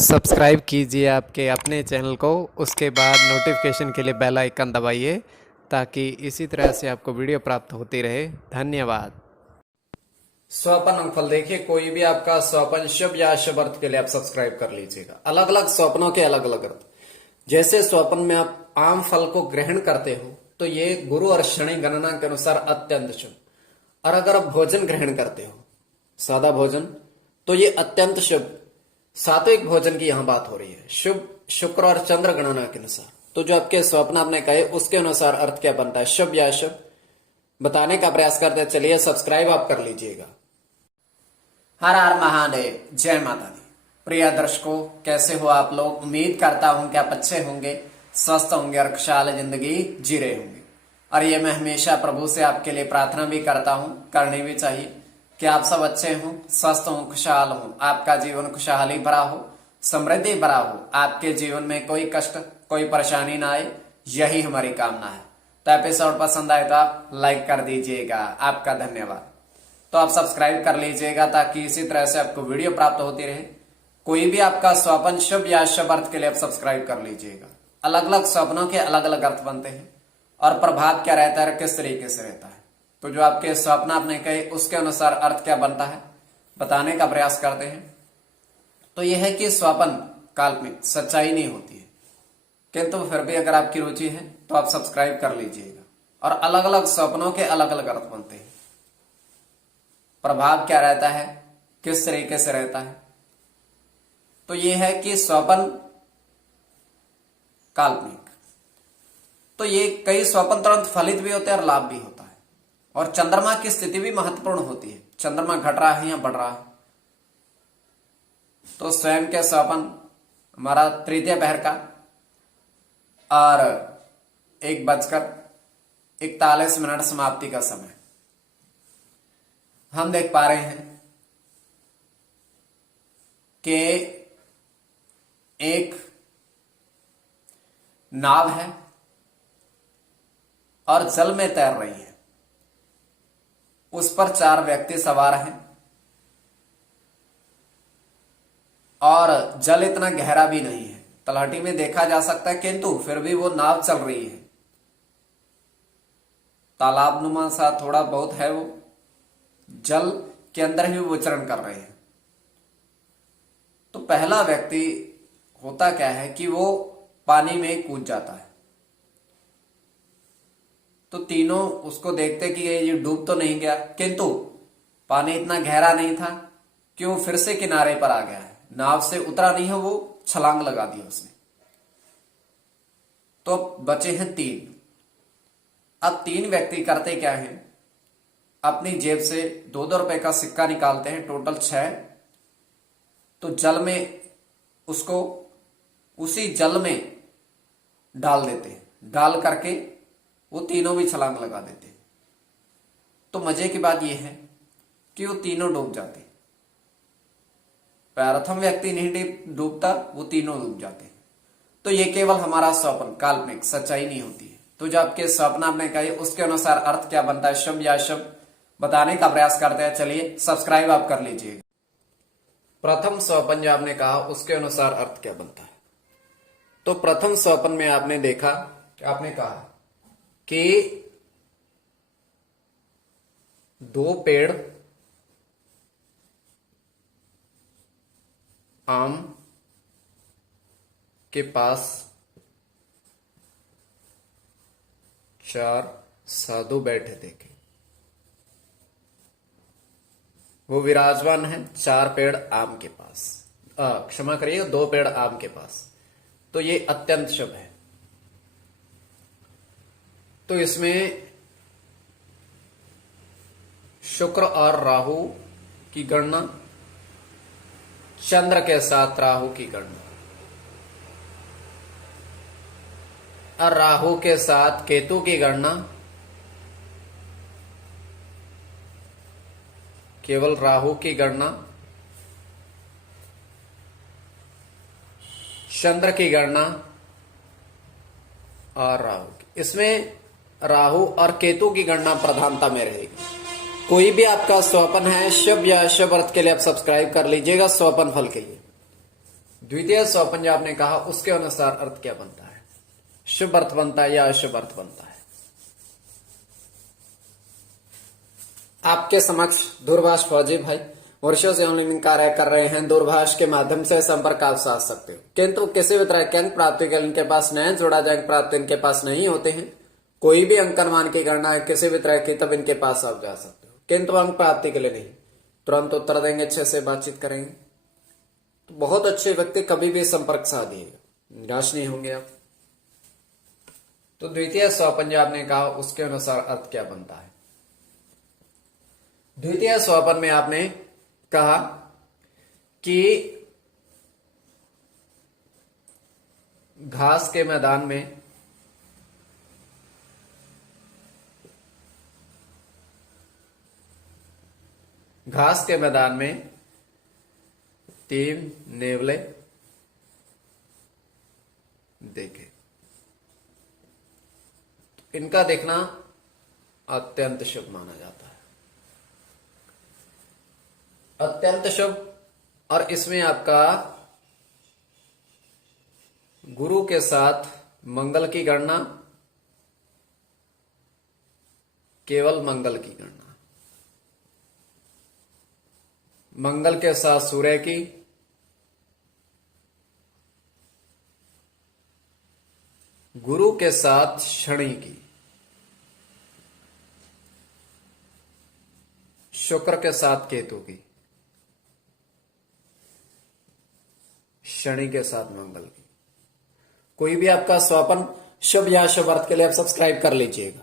Subscribe कीजिए आपके अपने चैनल को, उसके बाद नोटिफिकेशन के लिए बेल आइकन दबाइए ताकि इसी तरह से आपको वीडियो प्राप्त होती रहे। धन्यवाद। स्वपन अंगफल देखिए, कोई भी आपका स्वपन शुभ या अशुभ अर्थ के लिए आप सब्सक्राइब कर लीजिएगा। अलग अलग स्वप्नों के अलग अलग अर्थ। जैसे स्वपन में आप आम फल को ग्रहण करते हो तो ये गुरु और शनि गणना के अनुसार अत्यंत शुभ, और अगर आप भोजन ग्रहण करते हो सादा भोजन तो ये अत्यंत शुभ। सात्विक भोजन की यहां बात हो रही है, शुभ शुक्र और चंद्र गणना के अनुसार। तो जो आपके स्वप्न आपने कहे उसके अनुसार अर्थ क्या बनता है, शुभ या अशुभ, बताने का प्रयास करते हैं। चलिए सब्सक्राइब आप कर लीजिएगा। हर हर महादेव, जय माता दी। प्रिय दर्शकों, कैसे हो आप लोग? उम्मीद करता हूं कि आप अच्छे होंगे, स्वस्थ होंगे और खुशहाल जिंदगी जी रहे होंगे। और ये मैं हमेशा प्रभु से आपके लिए प्रार्थना भी करता हूं, करनी भी चाहिए, कि आप सब अच्छे हों, स्वस्थ हों, खुशहाल हों, आपका जीवन खुशहाली भरा हो, समृद्धि भरा हो, आपके जीवन में कोई कष्ट कोई परेशानी ना आए, यही हमारी कामना है। तो एपिसोड पसंद आए तो आप लाइक कर दीजिएगा, आपका धन्यवाद। तो आप सब्सक्राइब कर लीजिएगा ताकि इसी तरह से आपको वीडियो प्राप्त होती रहे। कोई भी आपका स्वप्न शुभ या अशुभ अर्थ के लिए आप सब्सक्राइब कर लीजिएगा। अलग अलग स्वप्नों के अलग अलग अर्थ बनते हैं और प्रभाव क्या रहता है, किस तरीके से रहता है। तो जो आपके स्वप्न आपने कहे उसके अनुसार अर्थ क्या बनता है, बताने का प्रयास करते हैं। तो यह है कि स्वप्न काल्पनिक, सच्चाई नहीं होती है, किंतु फिर भी अगर आपकी रुचि है तो आप सब्सक्राइब कर लीजिएगा। और अलग अलग स्वप्नों के अलग अलग अर्थ बनते हैं, प्रभाव क्या रहता है, किस तरीके से रहता है। तो यह है कि स्वप्न काल्पनिक, तो ये कई स्वप्न तुरंत फलित भी होते हैं और लाभ भी होता है। और चंद्रमा की स्थिति भी महत्वपूर्ण होती है, चंद्रमा घट रहा है या बढ़ रहा है। तो स्वयं के स्वप्न हमारा तृतीय पहर का और 1:41 समाप्ति का समय हम देख पा रहे हैं कि एक नाव है और जल में तैर रही है, उस पर 4 व्यक्ति सवार हैं और जल इतना गहरा भी नहीं है, तलहटी में देखा जा सकता है, किंतु फिर भी वो नाव चल रही है। तालाब नुमा सा थोड़ा बहुत है, वो जल के अंदर ही विचरण कर रहे हैं। तो पहला व्यक्ति होता क्या है कि वो पानी में कूद जाता है। तो तीनों उसको देखते कि ये डूब तो नहीं गया, किंतु पानी इतना गहरा नहीं था कि वो फिर से किनारे पर आ गया है, नाव से उतरा नहीं है, वो छलांग लगा दी उसने। तो बचे हैं 3। अब 3 व्यक्ति करते क्या हैं, अपनी जेब से 2-2 रुपए का सिक्का निकालते हैं, टोटल 6। तो जल में उसको उसी जल में डाल देते हैं, डाल करके वो तीनों भी छलांग लगा देते हैं। तो मजे की बात यह है कि वो तीनों डूब जाते, प्रथम व्यक्ति नहीं डूबता, वो तीनों डूब जाते। तो ये केवल हमारा स्वप्न, काल्पनिक, सच्चाई नहीं होती है। तो जो आपके स्वप्न आपने कहे उसके अनुसार अर्थ क्या बनता है, शुभ या अशुभ, बताने का प्रयास करते हैं। चलिए सब्सक्राइब आप कर लीजिए। प्रथम स्वप्न जो आपने कहा उसके अनुसार अर्थ क्या बनता है। तो प्रथम स्वप्न में आपने देखा, आपने कहा कि 2 पेड़ आम के पास 4 साधु बैठे देखे। वो विराजमान है 4 पेड़ आम के पास, क्षमा करिए 2 पेड़ आम के पास। तो ये अत्यंत शुभ है। तो इसमें शुक्र और राहु की गणना, चंद्र के साथ राहु की गणना, और राहु के साथ केतु की गणना, केवल राहु की गणना, चंद्र की गणना और राहु की। इसमें राहु और केतु की गणना प्रधानता में रहेगी। कोई भी आपका स्वप्न है शुभ या अशुभ अर्थ के लिए आप सब्सक्राइब कर लीजिएगा, स्वप्न फल के लिए। द्वितीय स्वपन जो आपने कहा उसके अनुसार अर्थ क्या बनता है, शुभ अर्थ बनता है या अशुभ अर्थ बनता है। आपके समक्ष दूरभाष फौजी भाई वर्षों से ऑनलाइन कार्य कर रहे हैं। दूरभाष के माध्यम से संपर्क आप साध सकते हो, किंतु किसी भी तरह के अंक प्राप्ति के लिए इनके पास नया जोड़ा जाए अंक प्राप्ति इनके पास नहीं होते हैं। कोई भी अंकनमान की गणना है किसी भी तरह की तब इनके पास आप जा सकते हो, किंतु अंक प्राप्ति के लिए नहीं। तुरंत उत्तर देंगे, अच्छे से बातचीत करेंगे तो बहुत अच्छे व्यक्ति कभी भी संपर्क साधिएगा, निराश नहीं होंगे आप। तो द्वितीय स्वपन जो आपने कहा उसके अनुसार अर्थ क्या बनता है। द्वितीय स्वपन में आपने कहा कि घास के मैदान में तीन नेवले देखे। इनका देखना अत्यंत शुभ माना जाता है, अत्यंत शुभ। और इसमें आपका गुरु के साथ मंगल की गणना, केवल मंगल की गणना, मंगल के साथ सूर्य की, गुरु के साथ शनि की, शुक्र के साथ केतु की, शनि के साथ मंगल की। कोई भी आपका स्वपन शुभ या शुभ अर्थ के लिए आप सब्सक्राइब कर लीजिएगा।